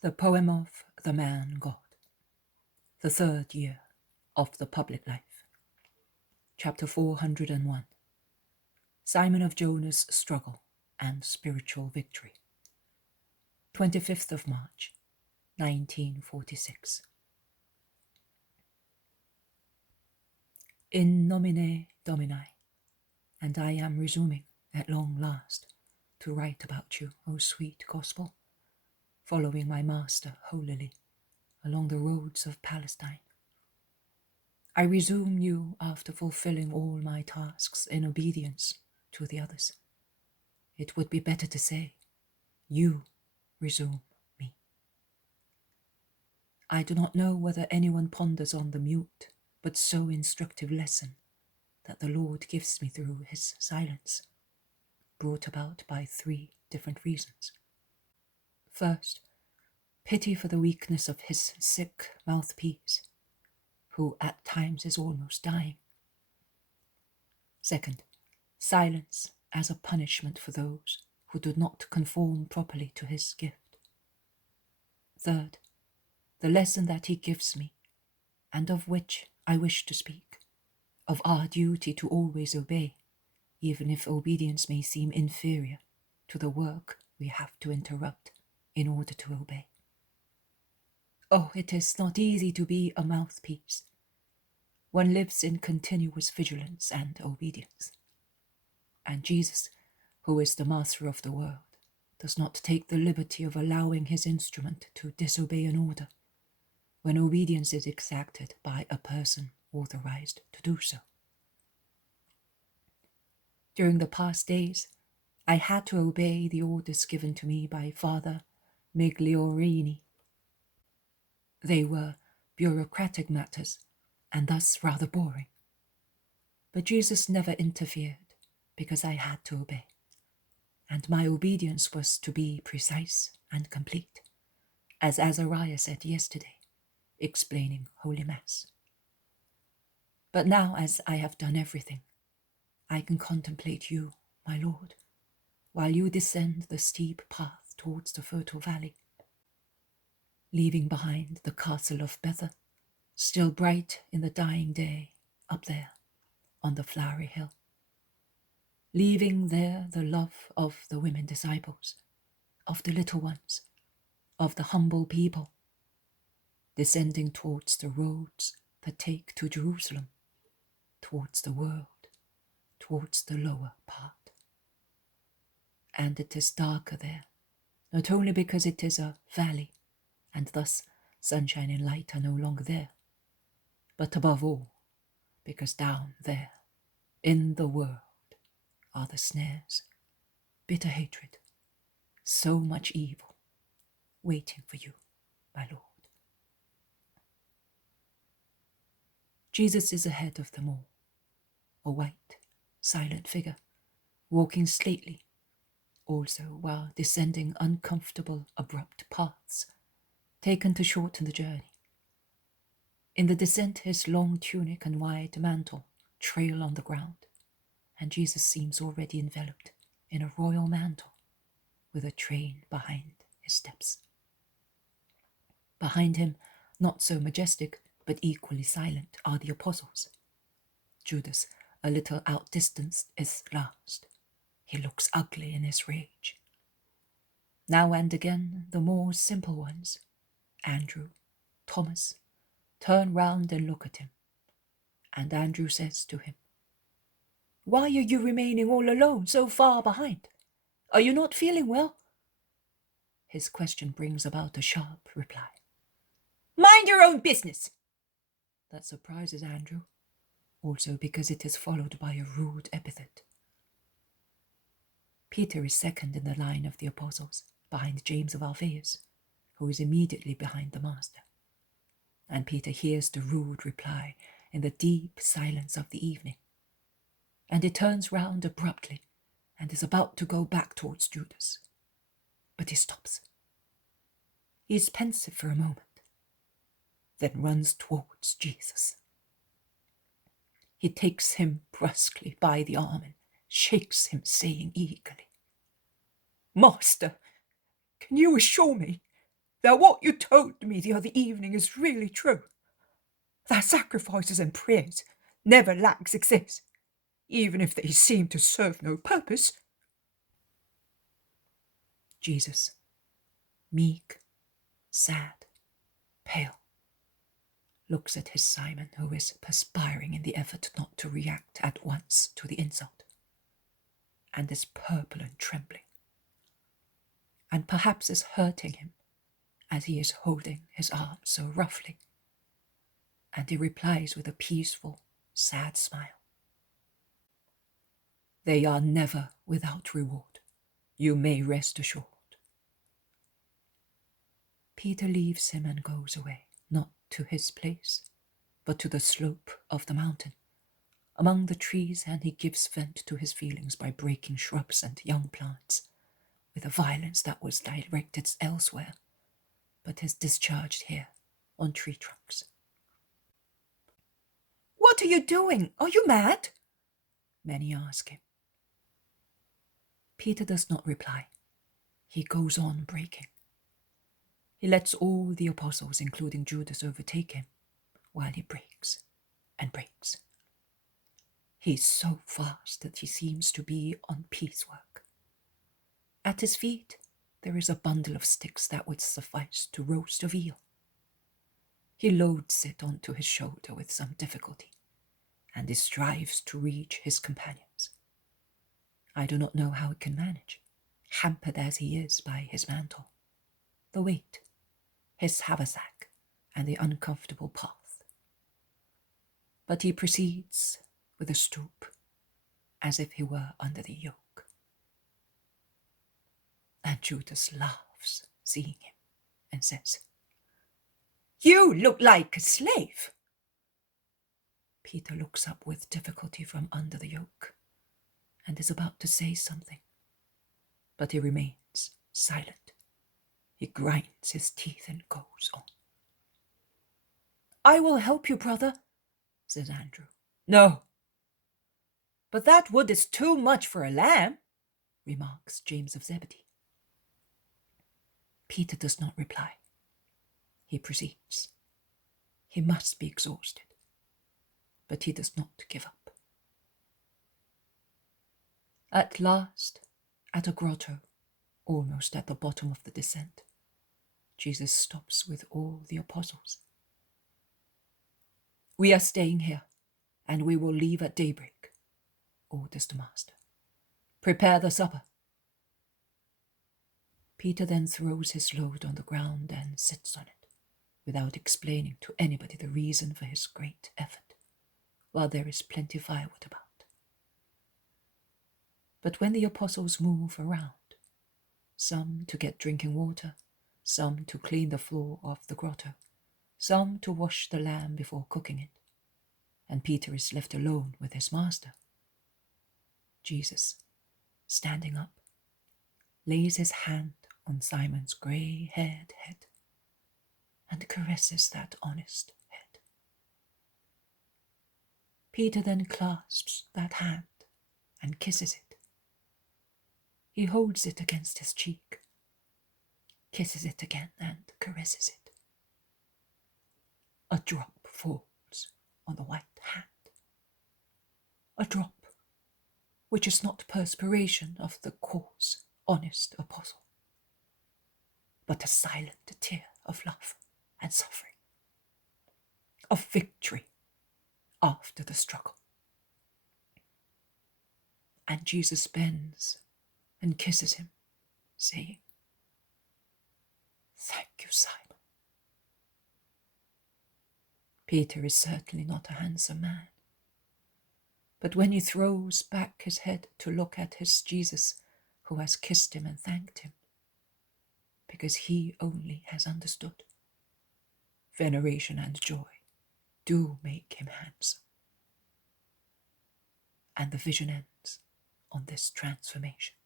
The Poem of the Man God. The Third Year of the Public Life. Chapter 401. Simon of Jonah's Struggle and Spiritual Victory. 25th of March, 1946. In nomine Domini, and I am resuming at long last to write about you, O sweet gospel, following my master holily along the roads of Palestine. I resume you after fulfilling all my tasks in obedience to the others. It would be better to say, you resume me. I do not know whether anyone ponders on the mute but so instructive lesson that the Lord gives me through his silence, brought about by 3 different reasons. First, pity for the weakness of his sick mouthpiece, who at times is almost dying. Second, silence as a punishment for those who do not conform properly to his gift. Third, the lesson that he gives me, and of which I wish to speak, of our duty to always obey, even if obedience may seem inferior to the work we have to interrupt in order to obey. Oh, it is not easy to be a mouthpiece. One lives in continuous vigilance and obedience. And Jesus, who is the master of the world, does not take the liberty of allowing his instrument to disobey an order when obedience is exacted by a person authorized to do so. During the past days, I had to obey the orders given to me by Father Migliorini. They were bureaucratic matters, and thus rather boring. But Jesus never interfered, because I had to obey, and my obedience was to be precise and complete, as Azariah said yesterday, explaining Holy Mass. But now, as I have done everything, I can contemplate you, my Lord, while you descend the steep path towards the fertile valley, leaving behind the castle of Bether, still bright in the dying day, up there on the flowery hill. Leaving there the love of the women disciples, of the little ones, of the humble people, descending towards the roads that take to Jerusalem, towards the world, towards the lower part. And it is darker there, not only because it is a valley, and thus sunshine and light are no longer there, but above all, because down there, in the world, are the snares, bitter hatred, so much evil, waiting for you, my Lord. Jesus is ahead of them all, a white, silent figure, walking stately, also while descending uncomfortable, abrupt paths, taken to shorten the journey. In the descent, his long tunic and wide mantle trail on the ground, and Jesus seems already enveloped in a royal mantle, with a train behind his steps. Behind him, not so majestic, but equally silent, are the apostles. Judas, a little outdistanced, is last. He looks ugly in his rage. Now and again, the more simple ones, Andrew, Thomas, turn round and look at him. And Andrew says to him, "Why are you remaining all alone, so far behind? Are you not feeling well?" His question brings about a sharp reply. "Mind your own business!" That surprises Andrew, also because it is followed by a rude epithet. Peter is second in the line of the apostles, behind James of Alphaeus, who is immediately behind the master. And Peter hears the rude reply in the deep silence of the evening, and he turns round abruptly and is about to go back towards Judas. But he stops. He is pensive for a moment, then runs towards Jesus. He takes him brusquely by the arm and shakes him, saying eagerly, "Master, can you assure me that what you told me the other evening is really true. That sacrifices and prayers never lack success, even if they seem to serve no purpose. Jesus, meek, sad, pale, looks at his Simon, who is perspiring in the effort not to react at once to the insult, and is purple and trembling, and perhaps is hurting him as he is holding his arm so roughly. And he replies with a peaceful, sad smile. They are never without reward, you may rest assured. Peter leaves him and goes away, not to his place, but to the slope of the mountain, among the trees, and he gives vent to his feelings by breaking shrubs and young plants, with a violence that was directed elsewhere, but is discharged here on tree trunks. What are you doing? Are you mad? Many ask him. Peter does not reply. He goes on breaking. He lets all the apostles, including Judas, overtake him, while he breaks and breaks. He's so fast that he seems to be on piecework. At his feet there is a bundle of sticks that would suffice to roast a veal. He loads it onto his shoulder with some difficulty, and he strives to reach his companions. I do not know how he can manage, hampered as he is by his mantle, the weight, his haversack, and the uncomfortable path. But he proceeds with a stoop, as if he were under the yoke. And Judas laughs, seeing him, and says, "You look like a slave." Peter looks up with difficulty from under the yoke, and is about to say something, but he remains silent. He grinds his teeth and goes on. "I will help you, brother," says Andrew. "No, but that wood is too much for a lamb," remarks James of Zebedee. Peter does not reply. He proceeds. He must be exhausted, but he does not give up. At last, at a grotto, almost at the bottom of the descent, Jesus stops with all the apostles. "We are staying here, and we will leave at daybreak," orders the master. "Prepare the supper." Peter then throws his load on the ground and sits on it, without explaining to anybody the reason for his great effort, while there is plenty of firewood about. But when the apostles move around, some to get drinking water, some to clean the floor of the grotto, some to wash the lamb before cooking it, and Peter is left alone with his master, Jesus, standing up, lays his hand on Simon's grey-haired head and caresses that honest head. Peter then clasps that hand and kisses it. He holds it against his cheek, kisses it again and caresses it. A drop falls on the white hand. A drop which is not perspiration of the coarse, honest apostle, but a silent tear of love and suffering, of victory after the struggle. And Jesus bends and kisses him, saying, "Thank you, Simon." Peter is certainly not a handsome man, but when he throws back his head to look at his Jesus, who has kissed him and thanked him, because he only has understood, veneration and joy do make him handsome. And the vision ends on this transformation.